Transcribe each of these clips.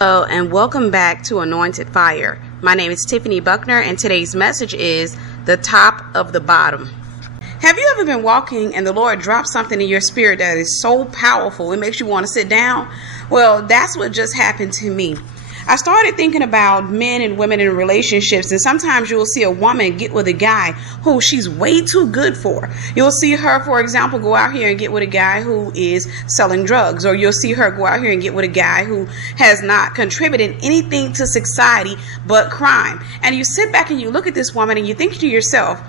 Hello and welcome back to Anointed Fire. My name is Tiffany Buckner and today's message is the top of the bottom. Have you ever been walking and the Lord drops something in your spirit that is so powerful it makes you want to sit down? Well, that's what just happened to me. I started thinking about men and women in relationships, and sometimes you'll see a woman get with a guy who she's way too good for. You'll see her, for example, go out here and get with a guy who is selling drugs, or you'll see her go out here and get with a guy who has not contributed anything to society but crime. And you sit back and you look at this woman and you think to yourself,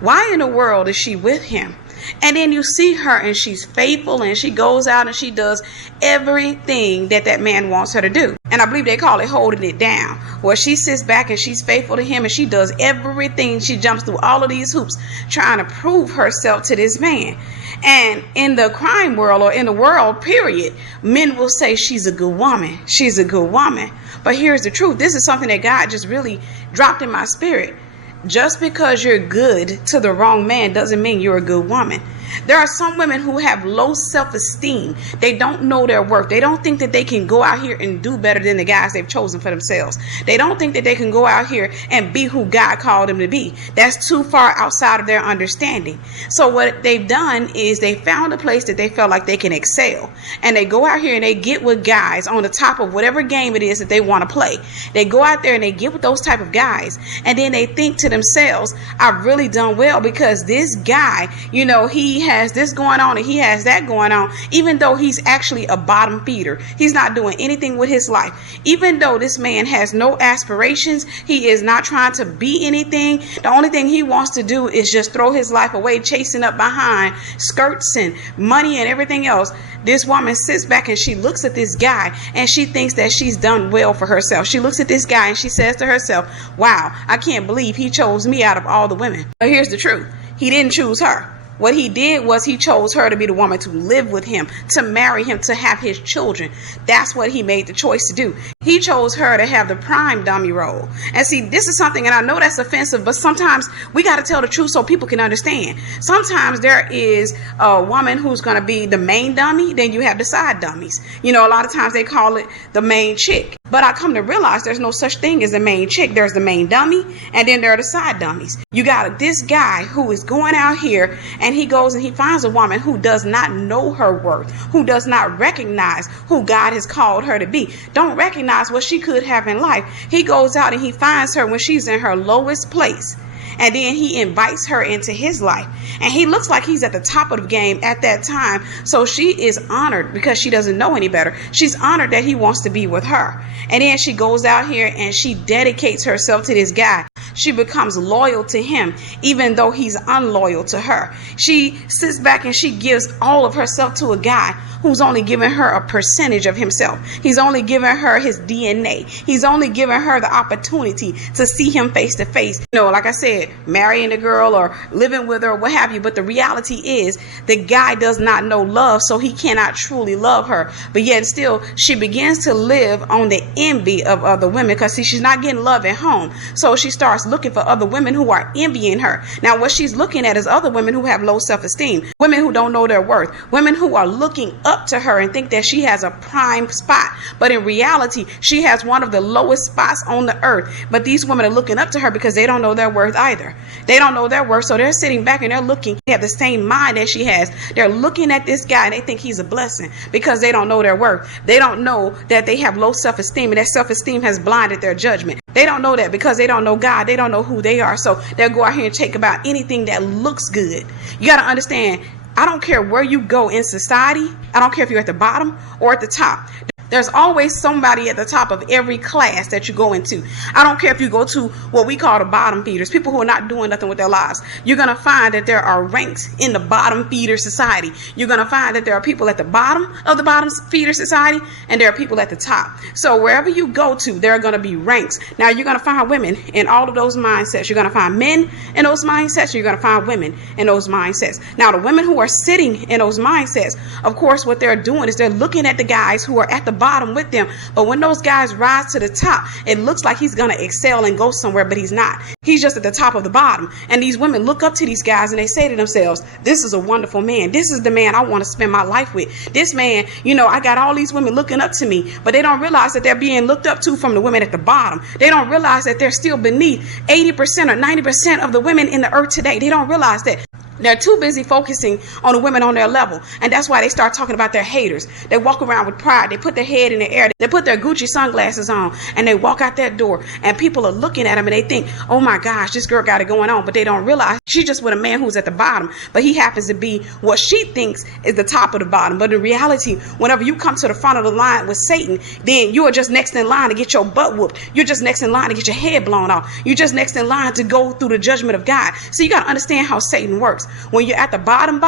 why in the world is she with him? And then you see her and she's faithful and she goes out and she does everything that man wants her to do. And I believe they call it holding it down, where she sits back and she's faithful to him and she does everything. She jumps through all of these hoops trying to prove herself to this man. And in the crime world, or in the world period, men will say she's a good woman. She's a good woman. But here's the truth. This is something that God just really dropped in my spirit. Just because you're good to the wrong man doesn't mean you're a good woman. There are some women who have low self-esteem. They don't know their worth. They don't think that they can go out here and do better than the guys they've chosen for themselves. They don't think that they can go out here and be who God called them to be. That's too far outside of their understanding. So what they've done is they found a place that they felt like they can excel. And they go out here and they get with guys on the top of whatever game it is that they want to play. They go out there and they get with those type of guys. And then they think to themselves, I've really done well because this guy, he has this going on and he has that going on, even though he's actually a bottom feeder. He's not doing anything with his life. Even though this man has no aspirations, he is not trying to be anything. The only thing he wants to do is just throw his life away, chasing up behind skirts and money and everything else. This woman sits back and she looks at this guy and she thinks that she's done well for herself. She looks at this guy and she says to herself, wow, I can't believe he chose me out of all the women. But here's the truth. He didn't choose her. What he did was he chose her to be the woman to live with him, to marry him, to have his children. That's what he made the choice to do. He chose her to have the prime dummy role. And see, this is something, and I know that's offensive, but sometimes we got to tell the truth so people can understand. Sometimes there is a woman who's going to be the main dummy, then you have the side dummies. A lot of times they call it the main chick. But I come to realize there's no such thing as the main chick. There's the main dummy, and then there are the side dummies. You got this guy who is going out here, and he goes and he finds a woman who does not know her worth, who does not recognize who God has called her to be, don't recognize what she could have in life. He goes out and he finds her when she's in her lowest place. And then he invites her into his life. And he looks like he's at the top of the game at that time. So she is honored because she doesn't know any better. She's honored that he wants to be with her. And then she goes out here and she dedicates herself to this guy. She becomes loyal to him, even though he's unloyal to her. She sits back and she gives all of herself to a guy who's only giving her a percentage of himself. He's only giving her his DNA. He's only giving her the opportunity to see him face to face. Like I said, marrying a girl or living with her or what have you. But the reality is the guy does not know love, so he cannot truly love her. But yet still, she begins to live on the envy of other women because see, she's not getting love at home. So she starts looking for other women who are envying her. Now, what she's looking at is other women who have low self-esteem, women who don't know their worth, women who are looking up to her and think that she has a prime spot. But in reality, she has one of the lowest spots on the earth. But these women are looking up to her because they don't know their worth either. They don't know their worth. So they're sitting back and they're looking, they have the same mind that she has. They're looking at this guy and they think he's a blessing because they don't know their worth. They don't know that they have low self-esteem and that self-esteem has blinded their judgment. They don't know that because they don't know God. They don't know who they are. So they'll go out here and take about anything that looks good. You got to understand, I don't care where you go in society. I don't care if you're at the bottom or at the top. There's always somebody at the top of every class that you go into. I don't care if you go to what we call the bottom feeders, people who are not doing nothing with their lives. You're going to find that there are ranks in the bottom feeder society. You're going to find that there are people at the bottom of the bottom feeder society and there are people at the top. So wherever you go to, there are going to be ranks. Now you're going to find women in all of those mindsets. You're going to find men in those mindsets. You're going to find women in those mindsets. Now the women who are sitting in those mindsets, of course, what they're doing is they're looking at the guys who are at the bottom with them. But when those guys rise to the top, it looks like he's going to excel and go somewhere, but he's not. He's just at the top of the bottom. And these women look up to these guys and they say to themselves, this is a wonderful man. This is the man I want to spend my life with. This man, I got all these women looking up to me, but they don't realize that they're being looked up to from the women at the bottom. They don't realize that they're still beneath 80% or 90% of the women in the earth today. They don't realize that. They're too busy focusing on the women on their level. And that's why they start talking about their haters. They walk around with pride. They put their head in the air. They put their Gucci sunglasses on and they walk out that door. And people are looking at them and they think, oh my gosh, this girl got it going on. But they don't realize she's just with a man who's at the bottom. But he happens to be what she thinks is the top of the bottom. But in reality, whenever you come to the front of the line with Satan, then you are just next in line to get your butt whooped. You're just next in line to get your head blown off. You're just next in line to go through the judgment of God. So you got to understand how Satan works. When you're at the bottom,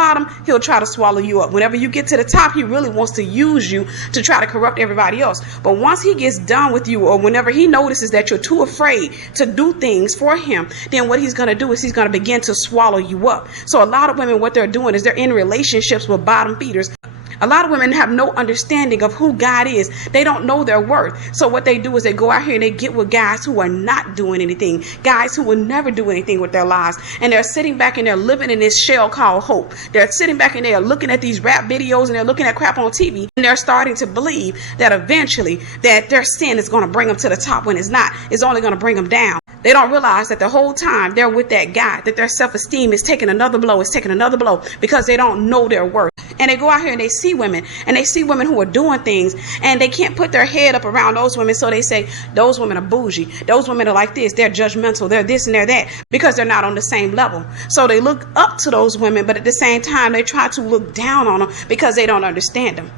he'll try to swallow you up. Whenever you get to the top, he really wants to use you to try to corrupt everybody else. But once he gets done with you, or whenever he notices that you're too afraid to do things for him, then what he's going to do is he's going to begin to swallow you up. So a lot of women, what they're doing is they're in relationships with bottom feeders. A lot of women have no understanding of who God is. They don't know their worth. So what they do is they go out here and they get with guys who are not doing anything, guys who will never do anything with their lives. And they're sitting back and they're living in this shell called hope. They're sitting back and they're looking at these rap videos and they're looking at crap on TV. And they're starting to believe that eventually that their sin is going to bring them to the top when it's not. It's only going to bring them down. They don't realize that the whole time they're with that guy, that their self-esteem is taking another blow, because they don't know their worth. And they go out here and they see women who are doing things and they can't put their head up around those women. So they say, those women are bougie. Those women are like this. They're judgmental. They're this and they're that, because they're not on the same level. So they look up to those women, but at the same time, they try to look down on them because they don't understand them.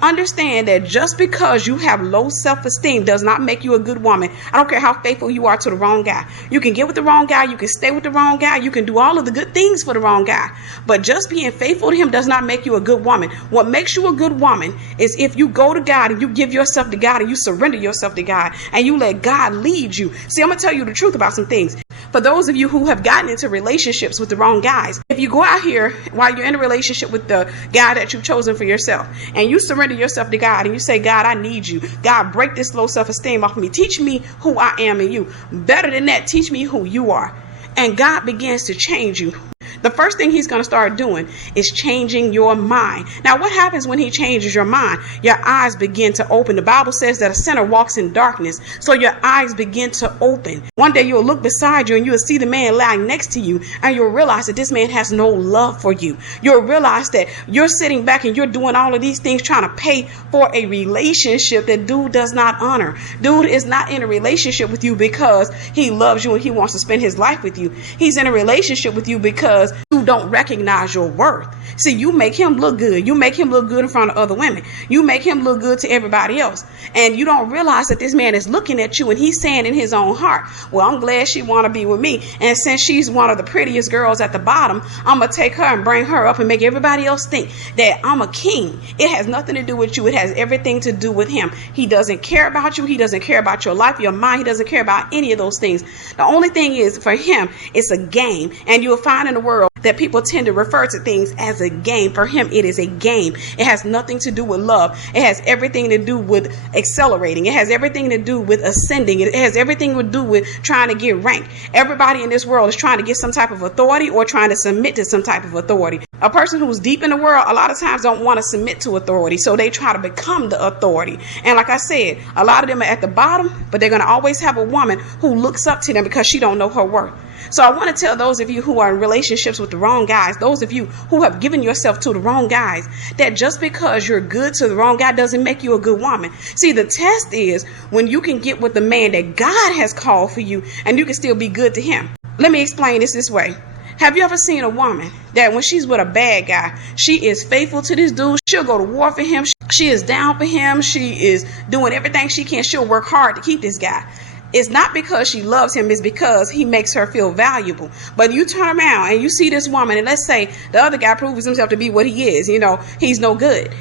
Understand that just because you have low self-esteem does not make you a good woman. I don't care how faithful you are to the wrong guy. You can get with the wrong guy. You can stay with the wrong guy. You can do all of the good things for the wrong guy. But just being faithful to him does not make you a good woman. What makes you a good woman is if you go to God and you give yourself to God and you surrender yourself to God and you let God lead you. See, I'm going to tell you the truth about some things. For those of you who have gotten into relationships with the wrong guys, if you go out here while you're in a relationship with the guy that you've chosen for yourself and you surrender yourself to God and you say, God, I need you. God, break this low self-esteem off of me. Teach me who I am in you. Better than that, teach me who you are. And God begins to change you. The first thing he's going to start doing is changing your mind. Now, what happens when he changes your mind? Your eyes begin to open. The Bible says that a sinner walks in darkness. So your eyes begin to open. One day you'll look beside you and you'll see the man lying next to you and you'll realize that this man has no love for you. You'll realize that you're sitting back and you're doing all of these things trying to pay for a relationship that dude does not honor. Dude is not in a relationship with you because he loves you and he wants to spend his life with you. He's in a relationship with you because you don't recognize your worth. See, you make him look good. You make him look good in front of other women. You make him look good to everybody else. And you don't realize that this man is looking at you and he's saying in his own heart, well, I'm glad she want to be with me. And since she's one of the prettiest girls at the bottom, I'm going to take her and bring her up and make everybody else think that I'm a king. It has nothing to do with you. It has everything to do with him. He doesn't care about you. He doesn't care about your life, your mind. He doesn't care about any of those things. The only thing is for him, it's a game. And you'll find in the world that people tend to refer to things as a game. For him, it is a game. It has nothing to do with love. It has everything to do with accelerating. It has everything to do with ascending. It has everything to do with trying to get ranked. Everybody in this world is trying to get some type of authority or trying to submit to some type of authority. A person who's deep in the world a lot of times don't want to submit to authority, so they try to become the authority. And like I said, a lot of them are at the bottom, but they're going to always have a woman who looks up to them because she don't know her worth. So I want to tell those of you who are in relationships with the wrong guys, those of you who have given yourself to the wrong guys, that just because you're good to the wrong guy doesn't make you a good woman. See, the test is when you can get with the man that God has called for you and you can still be good to him. Let me explain this way. Have you ever seen a woman that when she's with a bad guy, she is faithful to this dude? She'll go to war for him. She is down for him. She is doing everything she can. She'll work hard to keep this guy. It's not because she loves him, it's because he makes her feel valuable. But you turn around and you see this woman, and let's say the other guy proves himself to be what he is. You know, he's no good.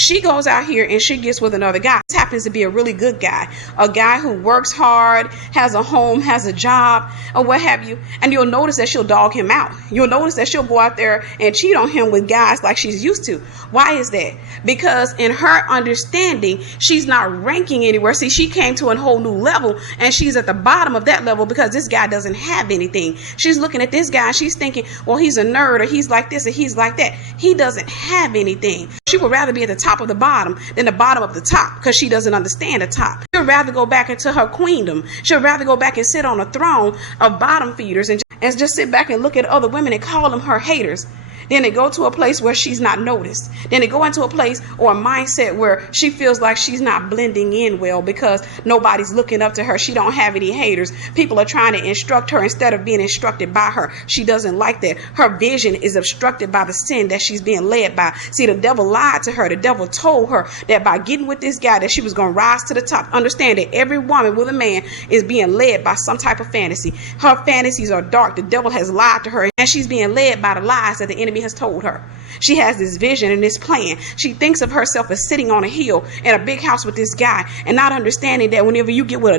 She goes out here and she gets with another guy. This happens to be a really good guy, a guy who works hard, has a home, has a job, or what have you. And you'll notice that she'll dog him out. You'll notice that she'll go out there and cheat on him with guys like she's used to. Why is that? Because in her understanding, she's not ranking anywhere. See, she came to a whole new level and she's at the bottom of that level because this guy doesn't have anything. She's looking at this guy and she's thinking, well, he's a nerd, or he's like this, or he's like that. He doesn't have anything. She would rather be at the top of the bottom than the bottom of the top because she doesn't understand the top. She'll rather go back into her queendom. She'll rather go back and sit on a throne of bottom feeders and just sit back and look at other women and call them her haters. Then they go to a place where she's not noticed. Then they go into a place or a mindset where she feels like she's not blending in well because nobody's looking up to her. She don't have any haters. People are trying to instruct her instead of being instructed by her. She doesn't like that. Her vision is obstructed by the sin that she's being led by. See, the devil lied to her. The devil told her that by getting with this guy that she was going to rise to the top. Understand that every woman with a man is being led by some type of fantasy. Her fantasies are dark. The devil has lied to her and she's being led by the lies that the enemy has told her. She has this vision and this plan. She thinks of herself as sitting on a hill in a big house with this guy and not understanding that whenever you get with a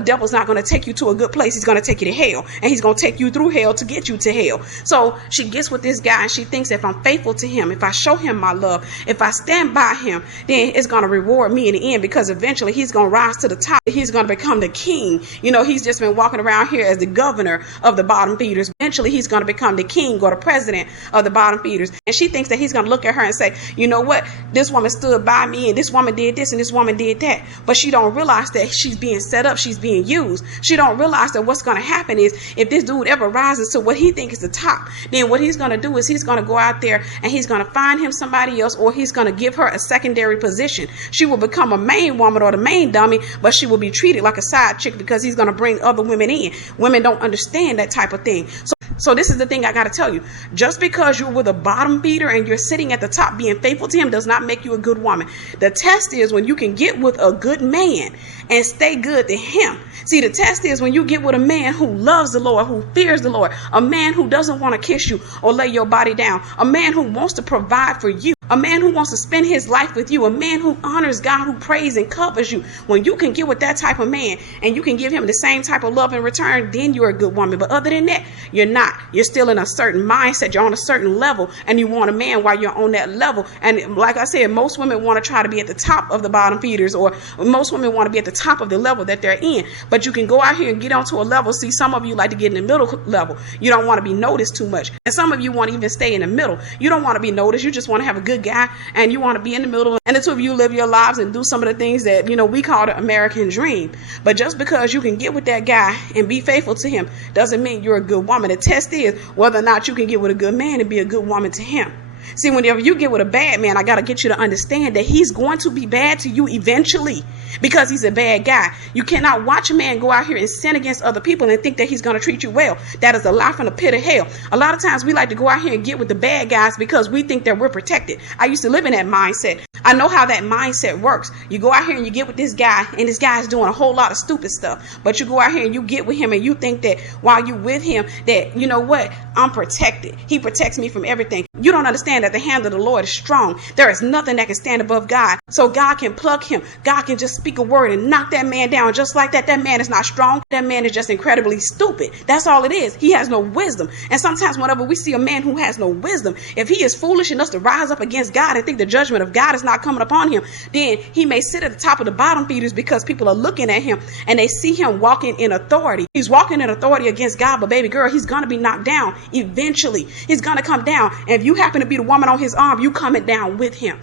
devil's not going to take you to a good place. He's going to take you to hell, and he's going to take you through hell to get you to hell. So she gets with this guy and she thinks if I'm faithful to him, if I show him my love, if I stand by him, then it's going to reward me in the end because eventually he's going to rise to the top. He's going to become the king. You know, he's just been walking around here as the governor of the bottom feeders. Eventually he's going to become the king or the president of the bottom feeders. And she thinks that he's going to look at her and say, you know what, this woman stood by me and this woman did this and this woman did that. But she don't realize that she's being set up, she's being used. She don't realize that what's going to happen is if this dude ever rises to what he thinks is the top, then what he's going to do is he's going to go out there and he's going to find him somebody else, or he's going to give her a secondary position. She will become a main woman or the main dummy, but she will be treated like a side chick because he's going to bring other women in. Women don't understand that type of thing. So this is the thing I got to tell you. Just because you're with a bottom feeder and you're sitting at the top being faithful to him does not make you a good woman. The test is when you can get with a good man and stay good to him. See, the test is when you get with a man who loves the Lord, who fears the Lord, a man who doesn't want to kiss you or lay your body down, a man who wants to provide for you, a man who wants to spend his life with you, a man who honors God, who prays and covers you. When you can get with that type of man and you can give him the same type of love in return, then you're a good woman. But other than that, you're not. You're still in a certain mindset. You're on a certain level and you want a man while you're on that level. And like I said, most women want to try to be at the top of the bottom feeders, or most women want to be at the top of the level that they're in. But you can go out here and get onto a level. See, some of you like to get in the middle level. You don't want to be noticed too much. And some of you want to even stay in the middle. You don't want to be noticed. You just want to have a good guy and you want to be in the middle. And the two of you live your lives and do some of the things that, we call the American dream. But just because you can get with that guy and be faithful to him doesn't mean you're a good woman. The test is whether or not you can get with a good man and be a good woman to him. See, whenever you get with a bad man, I got to get you to understand that he's going to be bad to you eventually because he's a bad guy. You cannot watch a man go out here and sin against other people and think that he's going to treat you well. That is a lie from the pit of hell. A lot of times we like to go out here and get with the bad guys because we think that we're protected. I used to live in that mindset. I know how that mindset works. You go out here and you get with this guy and this guy's doing a whole lot of stupid stuff. But you go out here and you get with him and you think that while you're with him that, you know what, I'm protected. He protects me from everything. You don't understand that the hand of the Lord is strong. There is nothing that can stand above God. So God can pluck him. God can just speak a word and knock that man down just like that. That man is not strong. That man is just incredibly stupid. That's all it is. He has no wisdom. And sometimes whenever we see a man who has no wisdom, if he is foolish enough to rise up against God and think the judgment of God is not coming upon him, then he may sit at the top of the bottom feeders because people are looking at him and they see him walking in authority. He's walking in authority against God, but baby girl, he's going to be knocked down eventually. He's going to come down. And if you happen to be the woman on his arm, you coming down with him.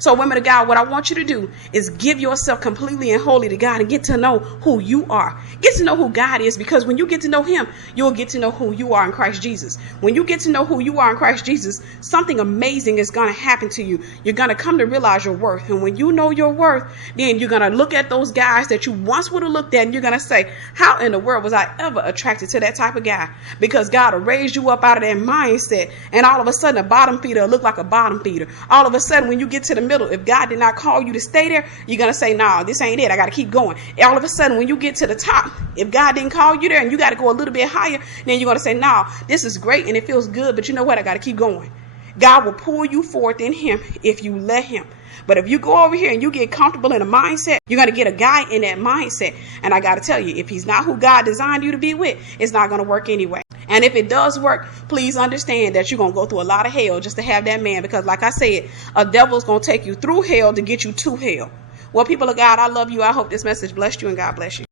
So women of God, what I want you to do is give yourself completely and wholly to God and get to know who you are. Get to know who God is, because when you get to know him, you'll get to know who you are in Christ Jesus. When you get to know who you are in Christ Jesus, something amazing is going to happen to you. You're going to come to realize your worth. And when you know your worth, then you're going to look at those guys that you once would have looked at and you're going to say, how in the world was I ever attracted to that type of guy? Because God will raise you up out of that mindset. And all of a sudden, a bottom feeder will look like a bottom feeder. All of a sudden, when you get to the middle, if God did not call you to stay there, you're going to say, no, this ain't it. I got to keep going. All of a sudden, when you get to the top, if God didn't call you there and you got to go a little bit higher, then you're going to say, no, this is great and it feels good, but you know what? I got to keep going. God will pull you forth in him if you let him. But if you go over here and you get comfortable in a mindset, you're going to get a guy in that mindset. And I got to tell you, if he's not who God designed you to be with, it's not going to work anyway. And if it does work, please understand that you're going to go through a lot of hell just to have that man. Because like I said, a devil's going to take you through hell to get you to hell. Well, people of God, I love you. I hope this message blessed you, and God bless you.